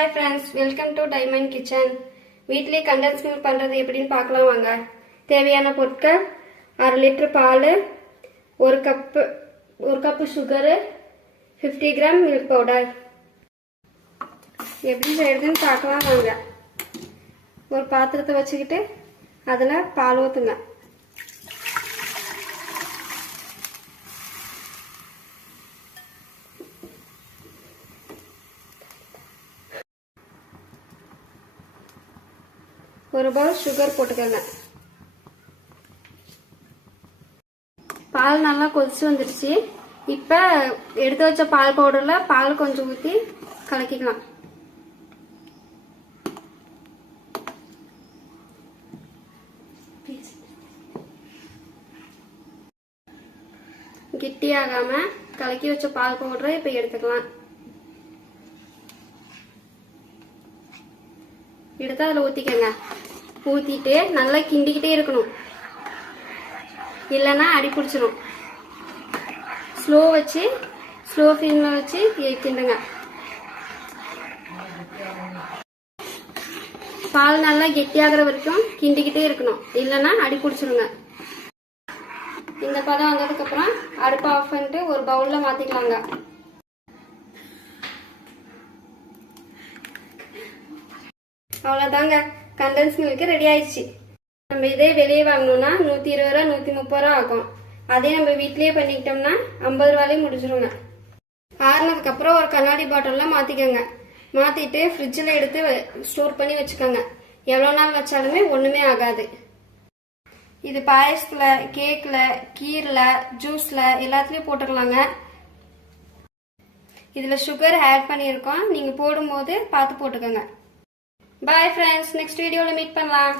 Hi friends, welcome to Diamond Kitchen. வீட்லயே condense milk பண்றது எப்படின்னு பார்க்கலாம் வாங்க. தேவையான பொருட்கள் 1/2 லிட்டர் பால், 1 cup sugar, 50 gram milk powder. எப்படி செய்யறதுன்னு பார்க்கலாம் வாங்க. ஒரு பாத்திரத்தை வச்சுக்கிட்டு அதுல பால் ஊத்துங்க. ஒரு பவுல் சுகர் போட்டுக்கோங்க. பால் நல்லா கொதிச்சு வந்துருச்சு. இப்ப எடுத்து வச்ச பால் பவுடர்ல பால் கொஞ்சம் ஊத்தி கலக்கிக்கலாம். கெட்டியாகாம கலக்கி வச்ச பால் பவுடரை இப்ப எடுத்துக்கலாம். எடுத்து அதில் ஊற்றிக்கங்க. ஊற்றிட்டு நல்லா கிண்டிக்கிட்டே இருக்கணும், இல்லைன்னா அடி பிடிச்சிரும். ஸ்லோ ஃப்ளேமில் வச்சு கிண்டுங்க. பால் நல்லா கெட்டியாகிற வரைக்கும் கிண்டிக்கிட்டே இருக்கணும், இல்லைன்னா அடி பிடிச்சிருங்க. இந்த பதம் வந்ததுக்கப்புறம் அடுப்பை ஆஃப் பண்ணிட்டு ஒரு பவுலில் மாற்றிக்கலாங்க. அவ்வளோதாங்க, கண்டென்ஸ் மில்க் ரெடி ஆயிடுச்சு. நம்ம இதே வெளியே வாங்கணும்னா 120 ரூபா 130 ரூபா ஆகும். அதே நம்ம வீட்லயே பண்ணிக்கிட்டோம்னா 50 ரூபாயிலே முடிச்சிருங்க. ஆறுனதுக்கு அப்புறம் ஒரு கண்ணாடி பாட்டில்ல மாத்திக்கோங்க. மாத்திட்டு ஃப்ரிட்ஜில் எடுத்து ஸ்டோர் பண்ணி வச்சுக்கோங்க. எவ்வளோ நாள் வச்சாலுமே ஒண்ணுமே ஆகாது. இது பாயசத்துல, கேக்ல, கீர்ல, ஜூஸ்ல எல்லாத்துலயும் போட்டுக்கலாங்க. இதுல சுகர் ஆட் பண்ணியிருக்கோம். நீங்க போடும்போது பார்த்து போட்டுக்கோங்க. Bye friends, next video meet பண்ணலாம்.